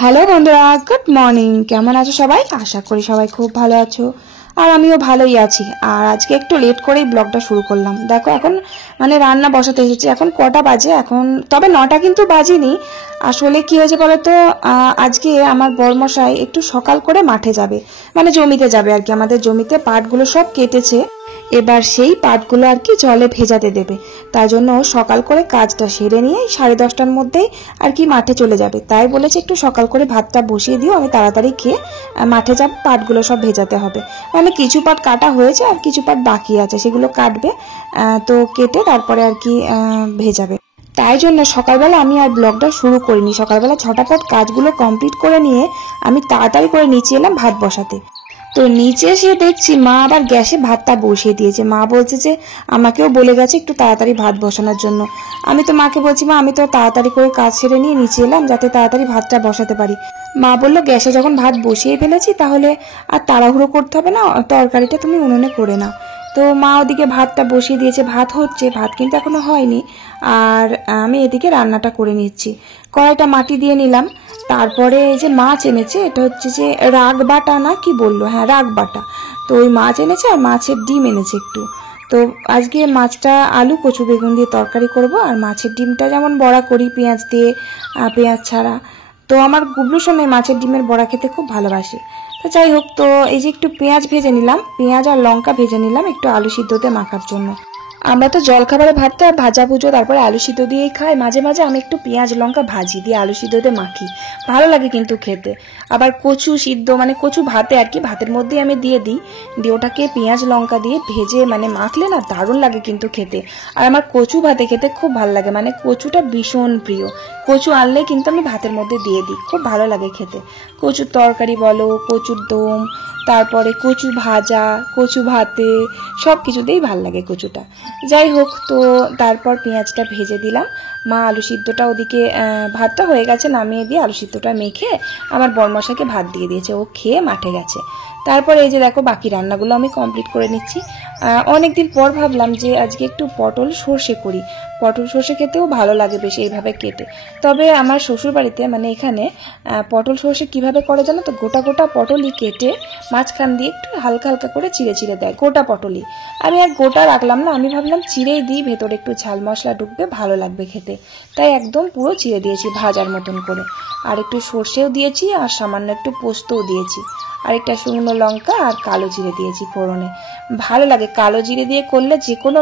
Hello বন্ধুরা, good morning. কেমন আছো সবাই? আশা করি সবাই খুব ভালো আছো, আর আমিও ভালোই আছি। আর আজকে একটু লেট করেই ব্লগটা শুরু করলাম। দেখো এখন রান্না বসাতে এসেছি। এখন কটা বাজে? এখন তবে 9টা কিন্তু বাজেনি। আসলে কি হয়েছে বলো তো, আজকে আমার বড়মশাই একটু সকাল করে মাঠে যাবে, জমিতে যাবে আর কি। আমাদের জমিতে পাটগুলো সব কেটেছে, এবার সেই পাটগুলো আর কি জলে ভেজাতে দেবে। তাই জন্য সকাল করে কাজটা সেরে নিয়ে 10:30টার মধ্যেই আর কি মাঠে চলে যাবে। তাই বলেছে একটু সকাল করে ভাতটা বসিয়ে দিও, আমি তাড়াতাড়ি খেয়ে মাঠে যাব। পাটগুলো সব ভেজাতে হবে, কিছু পাট কাটা হয়েছে আর কিছু পাট বাকি আছে, সেগুলো কাটবে। তো কেটে তারপরে আর কি ভেজাবে। তাই জন্য সকালবেলা আমি আর ব্লগটা শুরু করিনি। সকালবেলা ছটাপট কাজগুলো কমপ্লিট করে নিয়ে আমি তাড়াতাড়ি করে নিচে এলাম ভাত বসাতে। তো নিচে এসে দেখছি মা আবার গ্যাসে ভাতটা বসিয়ে দিয়েছে। মা বলছে যে আমাকেও বলে গেছে একটু তাড়াতাড়ি ভাত বসানোর জন্য। আমি তো মাকে বলছি, মা আমি তো তাড়াতাড়ি করে কাজ সেরে নিয়ে নিচে এলাম যাতে তাড়াতাড়ি ভাতটা বসাতে পারি। মা বললো গ্যাসে যখন ভাত বসিয়ে ফেলেছি তাহলে আর তাড়াহুড়ো করতে হবে না, তরকারিটা তুমি উনুনে করে নাও। তো মা ওদিকে ভাতটা বসিয়ে দিয়েছে, ভাত হচ্ছে, ভাত কিন্তু এখনো হয়নি। আর আমি এদিকে রান্নাটা করে নিচ্ছি। কড়াইটা মাটি দিয়ে নিলাম। তারপরে এই যে মাছ এনেছে, এটা হচ্ছে যে রাগ বাটা না কি বললো, হ্যাঁ রাগ বাটা। তো ওই মাছ এনেছে আর মাছের ডিম এনেছে একটু। তো আজকে মাছটা আলু কচু বেগুন দিয়ে তরকারি করব, আর মাছের ডিমটা যেমন বড়া করি পেঁয়াজ দিয়ে, পেঁয়াজ ছাড়া। তো আমার গুবলু সোনা মাছের ডিমের বড়া খেতে খুব ভালোবাসে। তো যাই হোক, তো এই যে একটু পেঁয়াজ ভেজে নিলাম, পেঁয়াজ আর লঙ্কা ভেজে নিলাম একটু আলু সিদ্ধতে মাখার জন্য। আমরা তো জলখাবারে ভাতটা ভাজা ভুজো তারপরে আলু সিদ্ধ দিয়েই খাই। মাঝে মাঝে আমি একটু পেঁয়াজ লঙ্কা ভাজি দিয়ে আলু সিদ্ধতে মাখি, ভালো লাগে কিন্তু খেতে। আবার কচু সিদ্ধ কচু ভাতে আর কি, ভাতের মধ্যেই আমি দিয়ে দিই, দিয়ে ওটাকে পেঁয়াজ লঙ্কা দিয়ে ভেজে মাখলে না দারুণ লাগে কিন্তু খেতে। আর আমার কচু ভাতে খেতে খুব ভালো লাগে, কচুটা ভীষণ প্রিয়। কচু আনলে কিন্তু আমি ভাতের মধ্যে দিয়ে দিই, খুব ভালো লাগে খেতে। কচুর তরকারি বলো, কচুর দম, তারপরে কচু ভাজা, কচু ভাতে, সব কিছুতেই ভাল লাগে কচুটা। যাই হোক, তো তারপর পেঁয়াজটা ভেজে দিলাম। মা আলু সিদ্ধটা ওদিকে, ভাতটা হয়ে গেছে, নামিয়ে দিয়ে আলু সিদ্ধটা মেখে আমার বড়মশাইকে ভাত দিয়ে দিয়েছে, ও খেয়ে মাঠে গেছে। তারপরে এই যে দেখো বাকি রান্নাগুলো আমি কমপ্লিট করে নিচ্ছি। অনেকদিন পর ভাবলাম যে আজকে একটু পটল সর্ষে করি। পটল সর্ষে খেতেও ভালো লাগে বেশ এইভাবে কেটে। তবে আমার শ্বশুর বাড়িতে এখানে পটল সর্ষে কিভাবে করে জানো তো, গোটা গোটা পটলই কেটে মাঝখান দিয়ে একটু হালকা হালকা করে চিড়ে চিড়ে দেয়, গোটা পটলই। আমি আর গোটা রাখলাম না, আমি ভাবলাম চিড়েই দিই, ভেতরে একটু ঝাল মশলা ঢুকবে, ভালো লাগবে খেতে। তাই একদম পুরো চিড়ে দিয়েছি ভাজার মতন করে। আর একটু সর্ষেও দিয়েছি, আর সামান্য একটু পোস্তও দিয়েছি, আর একটা শুকনো লঙ্কা আর কালো জিরে দিয়েছি ফোড়নে। ভালো লাগে কালো জিরে দিয়ে করলে, যে কোনো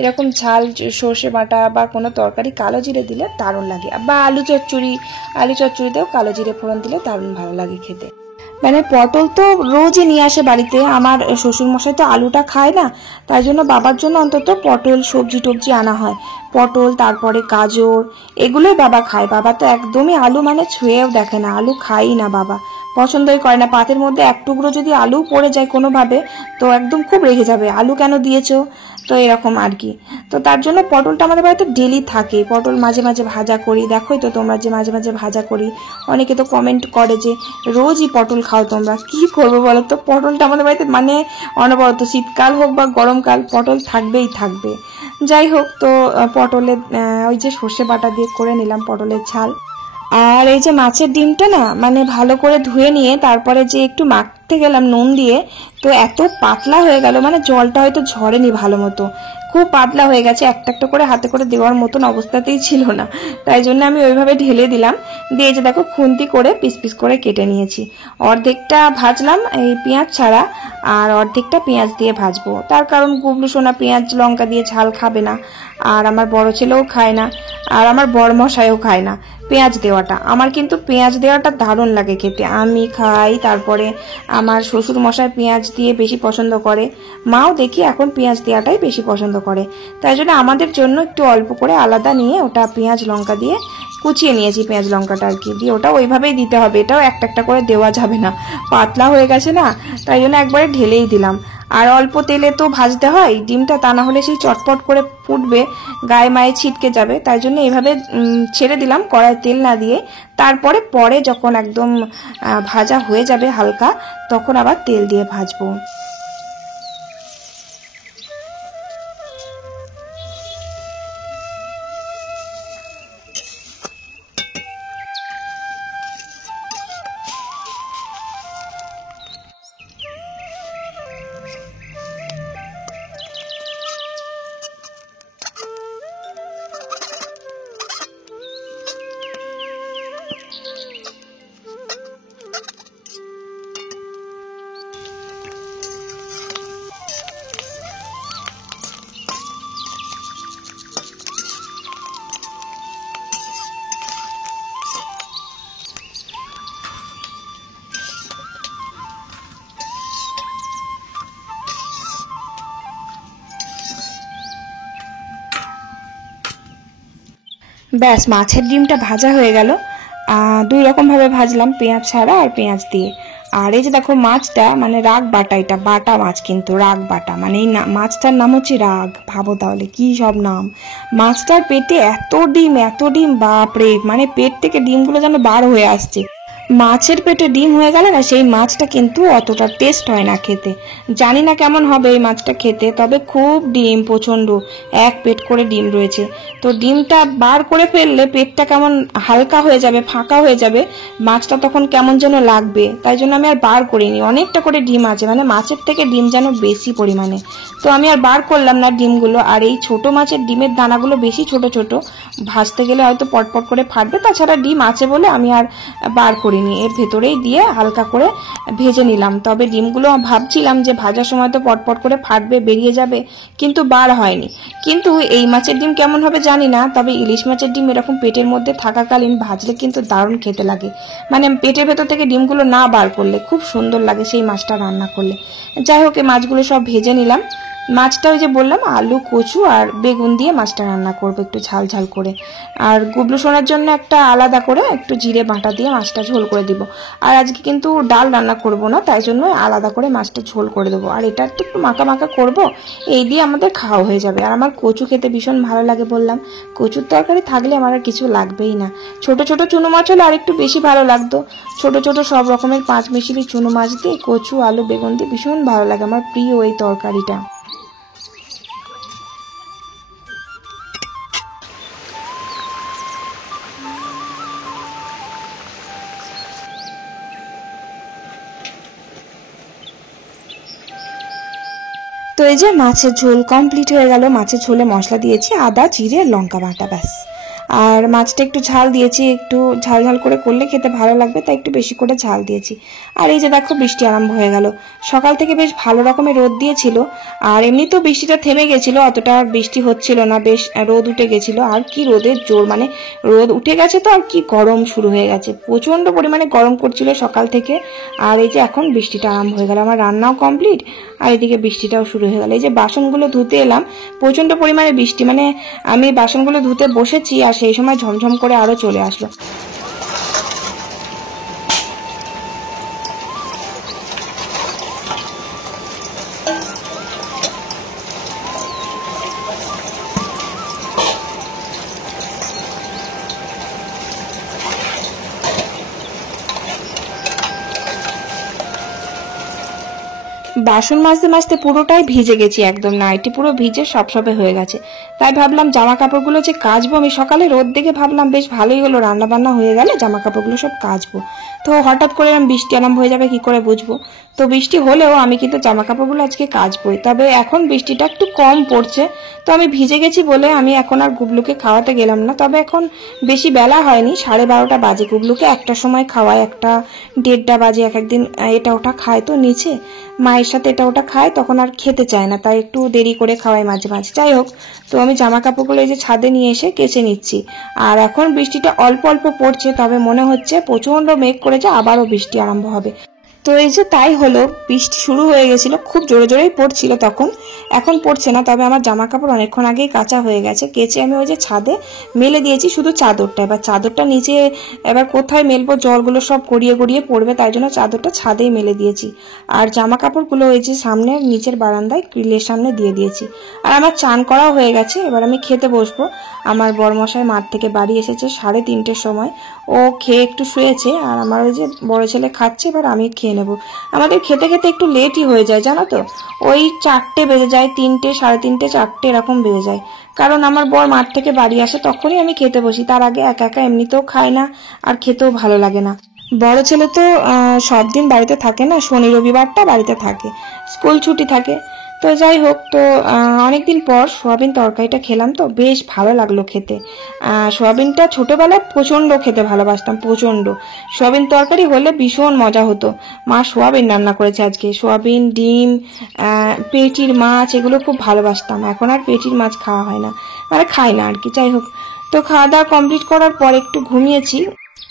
এরকম ঝাল সর্ষে বাটা বা কোনো তরকারি কালো জিরে দিলে দারুণ লাগে। বা আলু চচ্চড়িতেও কালো জিরে ফোড়ন দিলে দারুণ ভালো লাগে খেতে। পটল তো রোজই নিয়ে আসে বাড়িতে। আমার শ্বশুর মশাই তো আলুটা খায় না, তাই জন্য বাবার জন্য অন্তত পটল সবজি টবজি আনা হয়। পটল, তারপরে গাজর, এগুলোই বাবা খায়। বাবা তো একদমই আলু ছুঁয়েও দেখে না, আলু খায়ই না বাবা, পছন্দই করে না। পাতের মধ্যে এক টুকরো যদি আলু পড়ে যায় কোনোভাবে, তো একদম খুব রেগে যাবে, আলু কেন দিয়েছো, তো এরকম আর কি। তো তার জন্য পটলটা আমাদের বাড়িতে ডেলি থাকে। পটল মাঝে মাঝে ভাজা করি, দেখোই তো তোমরা যে মাঝে মাঝে ভাজা করি। অনেকে তো কমেন্ট করে যে রোজই পটল খাও তোমরা, কি করবো বলো তো, পটলটা আমাদের বাড়িতে অনবরত, শীতকাল হোক বা গরমকাল, পটল থাকবেই থাকবে। যাই হোক, তো পটলের ওই যে সর্ষে বাটা দিয়ে করে নিলাম পটলের ঝাল। আর এই যে মাছের ডিমটা না ভালো করে ধুয়ে নিয়ে তারপরে যে একটু মাখতে গেলাম নুন দিয়ে, তো এত পাতলা হয়ে গেল, জলটা হয়তো ঝরেনি ভালো মতো, খুব পাতলা হয়ে গেছে, একটা একটা করে হাতে করে দেওয়ার মতন অবস্থাতেই ছিল না। তাই জন্য আমি ওইভাবে ঢেলে দিলাম, দিয়ে যে দেখো খুন্তি করে পিস পিস করে কেটে নিয়েছি। অর্ধেকটা ভাজলাম এই পেঁয়াজ ছাড়া, আর অর্ধেকটা পেঁয়াজ দিয়ে ভাজবো। তার কারণ গুবলু সোনা পেঁয়াজ লঙ্কা দিয়ে ঝাল খাবে না, আর আমার বড় ছেলেও খায় না, আর আমার বড়মশাইও খায় না পেঁয়াজ দেওয়াটা। আমার কিন্তু পেঁয়াজ দেওয়াটা দারুণ লাগে খেতে, আমি খাই। তারপরে আমার শ্বশুর মশাই পেঁয়াজ দিয়ে বেশি পছন্দ করে, মাও দেখি এখন পেঁয়াজ দেওয়াটাই বেশি পছন্দ করে। তাই জন্য আমাদের জন্য একটু অল্প করে আলাদা নিয়ে ওটা পেঁয়াজ লঙ্কা দিয়ে কুচিয়ে নিয়েছি, পেঁয়াজ লঙ্কাটা আর কি দিয়ে ওটা ওইভাবেই দিতে হবে, এটাও একটা একটা করে দেওয়া যাবে না, পাতলা হয়ে গেছে না, তাই জন্য একবারে ঢেলেই দিলাম। আর অল্প তেলে তো ভাজতে হয় ডিমটা, তা না হলে সেই চটপট করে ফুটবে, গায়ে মায়ে ছিটকে যাবে। তাই জন্য এইভাবে ছেড়ে দিলাম কড়াই তেল না দিয়ে। তারপরে পরে যখন একদম ভাজা হয়ে যাবে হালকা, তখন আবার তেল দিয়ে ভাজবো। ব্যাস মাছের ডিমটা ভাজা হয়ে গেল। দুই রকমভাবে ভাজলাম, পেঁয়াজ ছাড়া আর পেঁয়াজ দিয়ে। আর এই যে দেখো মাছটা মানে রাগ বাটা, এটা বাটা মাছ কিন্তু রাগ বাটা, মানে এই মাছটার নাম হচ্ছে রাগ। ভাবো তাহলে কি সব নাম। মাছটার পেটে এত ডিম এত ডিম, বাপরে, মানে পেট থেকে ডিমগুলো যেন বার হয়ে আসছে। মাছের পেটে ডিম হয়ে গেলে না সেই মাছটা কিন্তু অতটা টেস্ট হয় না খেতে। জানি না কেমন হবে এই মাছটা খেতে, তবে খুব ডিম, প্রচণ্ড এক পেট করে ডিম রয়েছে। তো ডিমটা বার করে ফেললে পেটটা কেমন হালকা হয়ে যাবে, ফাঁকা হয়ে যাবে, মাছটা তখন কেমন যেন লাগবে, তাই জন্য আমি আর বার করিনি। অনেকটা করে ডিম আছে, মানে মাছের থেকে ডিম যেন বেশি পরিমাণে, তো আমি আর বার করলাম না ডিমগুলো। আর এই ছোট মাছের ডিমের দানাগুলো বেশি ছোট ছোট, ভাজতে গেলে হয়তো পটপট করে ফাটবে, তাছাড়া ডিম আছে বলে আমি আর বার করিনি। এর ভেতরেই দিয়ে হালকা করে ভেজে নিলাম। তবে ডিমগুলো ভাবছিলাম যে ভাজার সময় তো পটপট করে ফাটবে, বেরিয়ে যাবে, কিন্তু বার হয়নি। কিন্তু এই মাছের ডিম কেমন হবে জানি না, তবে ইলিশ মাছের ডিম এরকম পেটের মধ্যে থাকাকালীন ভাজলে কিন্তু দারুণ খেতে লাগে। মানে পেটের ভেতর থেকে ডিমগুলো না বার করলে খুব সুন্দর লাগে সেই মাছটা রান্না করলে। যাই হোক, এই মাছগুলো সব ভেজে নিলাম। মাছটা ওই যে বললাম আলু, কচু আর বেগুন দিয়ে মাছটা রান্না করবো একটু ঝাল ঝাল করে। আর গুবলু সোনার জন্য একটা আলাদা করে একটু জিরে বাটা দিয়ে মাছটা ঝোল করে দিব। আর আজকে কিন্তু ডাল রান্না করব না, তাই জন্য আলাদা করে মাছটা ঝোল করে দেবো। আর এটা একটু মাখা মাখা করব, এই দিয়ে আমাদের খাওয়া হয়ে যাবে। আর আমার কচু খেতে ভীষণ ভালো লাগে বললাম, কচুর তরকারি থাকলে আমার আর কিছু লাগবেই না। ছোট ছোট চুনো মাছ হলে আর একটু বেশি ভালো লাগতো। ছোট ছোট সব রকমের 5 মিশালি চুনো মাছ দিয়ে কচু, আলু, বেগুন দিয়ে ভীষণ ভালো লাগে, আমার প্রিয় এই তরকারিটা। তো এই যে মাছের ঝোল কমপ্লিট হয়ে গেল। মাছের ঝোলে মশলা দিয়েছি আদা, জিরে, লঙ্কা বাটা, ব্যাস। আর মাছটা একটু ঝাল দিয়েছি, একটু ঝাল ঝাল করে করলে খেতে ভালো লাগবে, তাই একটু বেশি করে ঝাল দিয়েছি। আর এই যে দেখো বৃষ্টি আরম্ভ হয়ে গেল। সকাল থেকে বেশ ভালো রকমের রোদ দিয়েছিল, আর এমনি তো বৃষ্টিটা থেমে গেছিল, অতটা বৃষ্টি হচ্ছিল না, বেশ রোদ উঠে গেছিল। আর কি রোদের জোর, মানে রোদ উঠে গেছে তো আর কি গরম শুরু হয়ে গেছে, প্রচন্ড পরিমাণে গরম করছিল সকাল থেকে। আর এই যে এখন বৃষ্টিটা আরম্ভ হয়ে গেল, আমার রান্নাও কমপ্লিট আর এদিকে বৃষ্টিটাও শুরু হয়ে গেল। এই যে বাসনগুলো ধুতে এলাম, প্রচন্ড পরিমাণে বৃষ্টি, মানে আমি বাসনগুলো ধুতে বসেছি আর সেই সময় ঝমঝম করে আরো চলে আসলো। বাসন মাজতে মাজতে পুরোটাই ভিজে গেছি, একদম নাইটি পুরো ভিজে সবে হয়ে গেছে। তাই ভাবলাম জামা কাপড়গুলো যে কাচবো, আমি সকালে রোদ দেখে ভাবলাম বেশ ভালোই হলো, রান্না বান্না হয়ে গেলে জামা কাপড়গুলো সব কাচবো। তো হঠাৎ করে বৃষ্টি আরম্ভ হয়ে যাবে কি করে বুঝবো। তো বৃষ্টি হলেও আমি কিন্তু জামা কাপড়গুলো আজকে কাচবোই। তবে এখন বৃষ্টিটা একটু কম পড়ছে, তো আমি ভিজে গেছি বলে আমি এখন আর গুবলুকে খাওয়াতে গেলাম না। তবে এখন বেশি বেলা হয়নি, 12:30 বাজে। গুবলুকে একটার সময় খাওয়ায়, 1:30 বাজে। এক একদিন এটা ওটা খায় তো নিচে, মায়ের সাথে এটা ওটা খায়, তখন আর খেতে চায় না, তাই একটু দেরি করে খাওয়াই মাঝে মাঝে। যাই হোক, তো আমি জামা কাপড়গুলো এই যে ছাদে নিয়ে এসে কেচে নিচ্ছি। আর এখন বৃষ্টিটা অল্প অল্প পড়ছে, তবে মনে হচ্ছে প্রচন্ড মেঘ করেছে, আবারও বৃষ্টি আরম্ভ হবে। তো এই যে তাই হলো, বৃষ্টি শুরু হয়ে গেছিল, খুব জোরে জোরেই পড়ছিল তখন, এখন পড়ছে না। তবে আমার জামা কাপড় অনেকক্ষণ আগেই কাঁচা হয়ে গেছে, কেচে আমি ওই যে ছাদে মেলে দিয়েছি শুধু চাদরটা। এবার চাদরটা নিচে এবার কোথায় মেলবো, জলগুলো সব গড়িয়ে গড়িয়ে পড়বে, তাই জন্য চাদরটা ছাদেই মেলে দিয়েছি। আর জামা কাপড়গুলো ওই যে সামনে নিচের বারান্দায় গ্রিলের সামনে দিয়ে দিয়েছি। আর আমার চান করাও হয়ে গেছে, এবার আমি খেতে বসবো। আমার বড়মশাই মাঠ থেকে বাড়ি এসেছে 3:30-র সময়, ও খেয়ে একটু শুয়েছে, আর আমার ওই যে বড় ছেলে খাচ্ছে, এবার আমি খেয়ে নেবো। আমাদের খেতে খেতে একটু লেটই হয়ে যায় জানো তো, ওই 4টে বেজে যায়, 3টে, 3:30, 4টে এরকম বেজে যায়। কারণ আমার বর মাঠ থেকে বাড়ি আসে, তখনই আমি খেতে বসি, তার আগে একা একা এমনিতেও খায় না, আর খেতেও ভালো লাগে না। বড় ছেলে তো সব দিন বাড়িতে থাকে না, শনি রবিবারটা বাড়িতে থাকে, স্কুল ছুটি থাকে। তো যাই হোক, তো অনেকদিন পর সোয়াবিন তরকারিটা খেলাম, তো বেশ ভালো লাগলো খেতে। সোয়াবিনটা ছোটবেলায় প্রচন্ড খেতে ভালোবাসতাম, প্রচন্ড। সোয়াবিন তরকারি হলে ভীষণ মজা হতো। মা সোয়াবিন রান্না করেছে আজকে, সোয়াবিন, ডিম, পেটির মাছ, এগুলো খুব ভালোবাসতাম। এখন আর পেটির মাছ খাওয়া হয় না, মানে খাই না আর কি। যাই হোক, তো খাওয়া দাওয়া কমপ্লিট করার পর একটু ঘুমিয়েছি।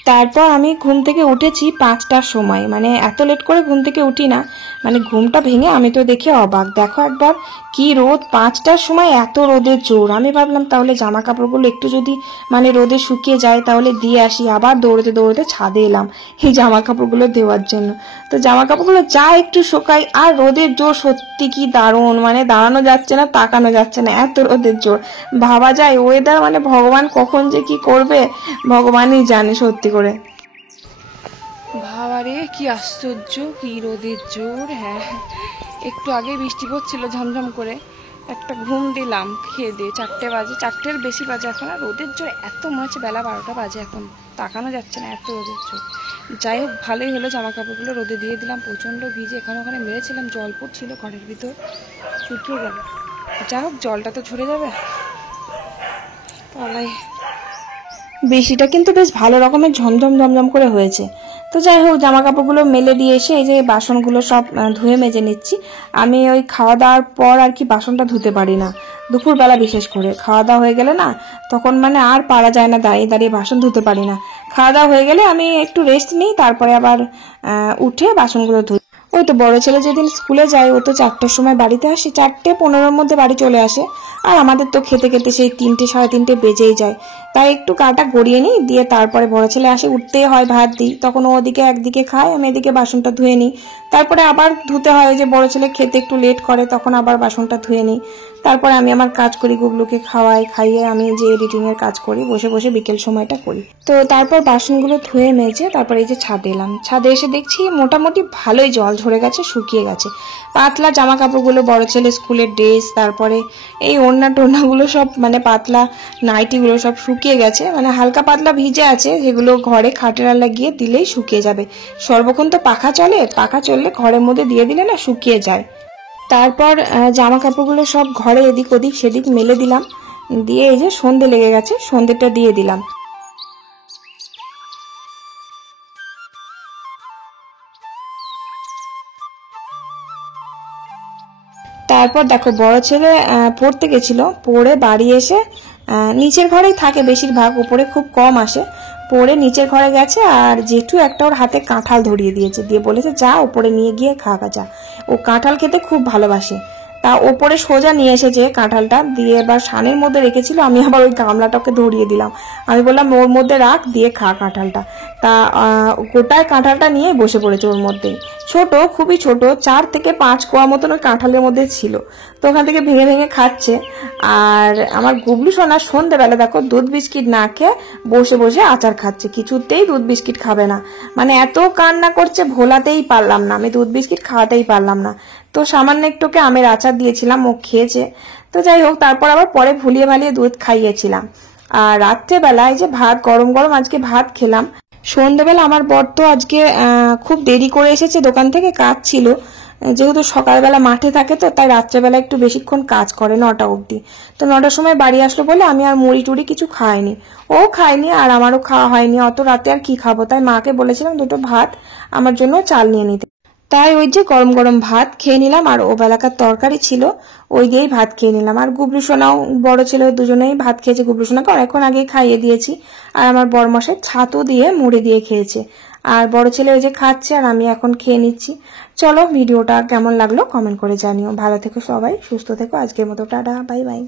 তারপর আমি ঘুম থেকে উঠেছি 5টার সময়, মানে এত লেট করে ঘুম থেকে উঠি না, মানে ঘুমটা ভেঙে আমি তো দেখে অবাক। দেখো একবার কি রোদ, 5টার সময় এত রোদের জোর। আমি ভাবলাম তাহলে জামা কাপড়গুলো একটু যদি মানে রোদে শুকিয়ে যায় তাহলে দিয়ে আসি। আবার দৌড়তে দৌড়তে ছাদে এলাম এই জামা কাপড়গুলো দেওয়ার জন্য। তো জামা কাপড়গুলো যা একটু শুকাই, আর রোদের জোর সত্যি কি দারুণ, মানে দাঁড়ানো যাচ্ছে না, তাকানো যাচ্ছে না, এত রোদের জোর। ভাবা যায় ওয়েদার, মানে ভগবান কখন যে কি করবে ভগবানই জানে সত্যি করে। বাবারে কি আশ্চর্য, কি রোদের জোর। হ্যাঁ, একটু আগে বৃষ্টি পড়ছিল ঝমঝম করে, একটা ঘুম দিলাম খেয়ে দিয়ে। 4টে বাজে, 4টের বেশি বাজে এখন। আর রোদের জোর এত মনে হচ্ছে বেলা 12টা বাজে, এখন তাকানো যাচ্ছে না, এত রোদের জোর। যাই হোক ভালোই হলো, জামা কাপড়গুলো রোদে দিয়ে দিলাম, প্রচণ্ড ভিজে এখানে ওখানে মেরেছিলাম, জল পড়ছিল ঘরের ভিতর, শুকিয়ে গেল। যাই হোক জলটা তো ঝরে যাবে। তাই বেশিটা কিন্তু বেশ ভালো রকমের ঝমঝম ঝমঝম করে হয়েছে। তো যাই হোক জামা কাপড়গুলো মেলে দিয়ে এসে এই যে বাসনগুলো সব ধুয়ে মেজে নিচ্ছি। আমি ওই খাওয়া দাওয়ার পর আর কি বাসনটা ধুতে পারি না, দুপুরবেলা বিশেষ করে। খাওয়া দাওয়া হয়ে গেলে না তখন মানে আর পারা যায় না, দাঁড়িয়ে দাঁড়িয়ে বাসন ধুতে পারি না। খাওয়া দাওয়া হয়ে গেলে আমি একটু রেস্ট নিই, তারপরে আবার উঠে বাসনগুলো ধুই। ওই তো বড় ছেলে যেদিন স্কুলে যায় ও তো 4টের সময় বাড়িতে আসে, 4:15-র মধ্যে বাড়ি চলে আসে। আর আমাদের তো খেতে খেতে সেই 3টে সাড়ে 3টে বেজেই যায়। তাই একটু গাটা গড়িয়ে নিই, দিয়ে তারপরে বড় ছেলে আসে, উঠতেই হয় ভাত দিই, তখন ও ওদিকে একদিকে খায়, আমি এদিকে বাসনটা ধুয়ে নিই। তারপরে আবার ধুতে হয়, যে বড় ছেলে খেতে একটু লেট করে তখন আবার বাসনটা ধুয়ে নিই। তারপরে আমি আমার কাজ করি, গুবলুকে খাওয়াই, খাইয়ে আমি যে এডিটিং এর কাজ করি, বসে বসে বিকেল সময়টা করি। তো তারপর বাসনগুলো ধুয়ে মেজে তারপরে এই যে ছাদে এলাম। ছাদে এসে দেখছি মোটামুটি ভালোই জল ঝরে গেছে, শুকিয়ে গেছে। পাতলা জামা কাপড়গুলো, বড় ছেলে স্কুলের ড্রেস, তারপরে এই ওড়না টোড়নাগুলো সব, মানে পাতলা নাইটিগুলো সব শুকিয়ে গেছে, মানে হালকা পাতলা ভিজে আছে, যেগুলো ঘরে খাটের আলা গিয়ে দিলেই শুকিয়ে যাবে। সর্বক্ষণ তো পাখা চলে, পাখা চললে ঘরের মধ্যে দিয়ে দিলে না শুকিয়ে যায়। তারপর জামা কাপড়গুলো সব ঘরে এদিক ওদিক সেদিক মেলে দিলাম, দিয়ে এই যে সন্ধে লেগে গেছে, সন্ধেটা দিয়ে দিলাম। তারপর দেখো বড় ছেলে পড়তে গেছিল, পড়ে বাড়ি এসে নিচের ঘরেই থাকে বেশিরভাগ, উপরে খুব কম আসে। পড়ে নিচের ঘরে গেছে, আর জেঠু একটা ওর হাতে কাঁঠাল ধরিয়ে দিয়েছে, দিয়ে বলেছে যা ওপরে নিয়ে গিয়ে খা যা। ও কাঁঠাল খেতে খুব ভালোবাসে। তা ওপরে সোজা নিয়ে এসেছে কাঁঠালটা, দিয়ে এবার সানের মধ্যে রেখেছিল, আমি আবার ওই গামলাটাকে ধরিয়ে দিলাম। আমি বললাম ওর মধ্যে রাখ, দিয়ে খা কাঁঠালটা। তা গোটায় কাঁঠালটা নিয়ে বসে পড়েছে ওর মধ্যেই। ছোট, খুবই ছোট, 4 থেকে 5 কোয়া মতন ওই কাঁঠালের মধ্যে ছিল। তো ওখান থেকে ভেঙে ভেঙে খাচ্ছে। আর আমার গুবলু সোনা সন্ধ্যেবেলা দেখো দুধ বিস্কিট না খেয়ে বসে বসে আচার খাচ্ছে, কিছুতেই দুধ বিস্কিট খাবে না, মানে এত কান্না করছে, ভোলাতেই পারলাম না, আমি দুধ বিস্কিট খাওয়াতেই পারলাম না। তো সামান্য একটুকে আমের আচার দিয়েছিলাম, ও খেয়েছে। তো যাই হোক তারপর আবার পরে ভুলিয়ে ভালিয়ে দুধ খাইয়েছিলাম। আর রাত্রেবেলায় যে ভাত, গরম গরম আজকে ভাত খেলাম। সন্ধ্যেবেলা আমার বর তো আজকে খুব দেরি করে এসেছে, দোকান থেকে কাজ ছিল, যেহেতু সকালবেলা মাঠে থাকে, তো তাই রাত্রেবেলা একটু বেশিক্ষণ কাজ করে, 9টা অবধি। তো 9টার সময় বাড়ি আসলো বলে আমি আর মুড়ি টুড়ি কিছু খাইনি, ও খায়নি, আর আমারও খাওয়া হয়নি। অত রাতে আর কি খাবো, তাই মাকে বলেছিলাম দুটো ভাত আমার জন্য চাল নিয়ে নিতে। তাই ওই যে গরম গরম ভাত খেয়ে নিলাম, আর ও বেলাকার তরকারি ছিল, ওই দিয়েই ভাত খেয়ে নিলাম। আর গুবলু সোনাও, বড় ছেলে, দুজনেই ভাত খেয়েছে। গুবলু সোনাকে অনেকক্ষণ আগে খাইয়ে দিয়েছি। আর আমার বরমশাই ছাতু দিয়ে মুড়ি দিয়ে খেয়েছে। আর বড় ছেলে ওই যে খাচ্ছে, আর আমি এখন খেয়ে নিচ্ছি। চলো ভিডিওটা কেমন লাগলো কমেন্ট করে জানিও। ভালো থেকো সবাই, সুস্থ থেকো। আজকের মতো টাটা, বাই বাই।